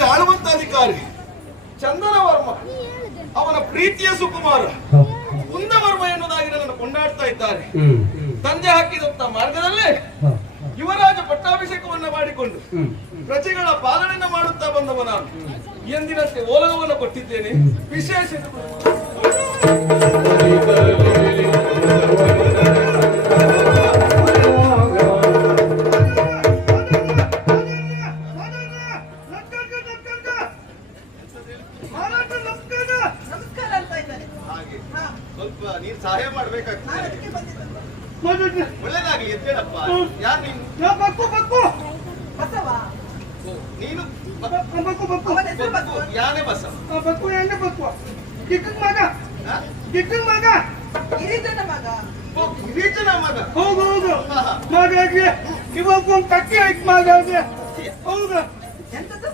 ರಾಜ್ಯದಲ್ಲಿ ಆಳುವಂತ ಅಧಿಕಾರಿ ಚಂದನ ವರ್ಮ, ಅವನ ಪ್ರೀತಿಯ ಸುಕುಮಾರ ಕುಂದವರ್ಮ ಎನ್ನುವುದಾಗಿ ನನ್ನನ್ನು ಕೊಂಡಾಡ್ತಾ ಇದ್ದಾರೆ. ತಂದೆ ಹಾಕಿದಂತ ಮಾರ್ಗದಲ್ಲೇ ಯುವರಾಜ ಪಟ್ಟಾಭಿಷೇಕವನ್ನ ಮಾಡಿಕೊಂಡು ಪ್ರಜೆಗಳ ಪಾಲನೆಯನ್ನ ಮಾಡುತ್ತಾ ಬಂದವ ನಾನು. ಎಂದಿನಂತೆ ಓಲಗವನ್ನು ಕೊಟ್ಟಿದ್ದೇನೆ. ವಿಶೇಷ ಸ್ವಲ್ಪ ನೀನು ಸಹಾಯ ಮಾಡ್ಬೇಕಾಗ್ತದೆ. ಒಳ್ಳೇದಾಗ್ಲಿ ಎದ್ದೇಳಪ್ಪ. ಯಾರು ನೀನು? ನೀನು ಯಾನೇ ಬಸವ? ಗಿರಿಜನ ಮಗ. ಹೌದು ಹೌದು. ಹಾಗಾಗಿ ಇವಾಗ ಒಂದು ಕಟ್ಟಿ ಆಯ್ತು ಮಗ. ಹೌದು. ಎಂತದ್ದು?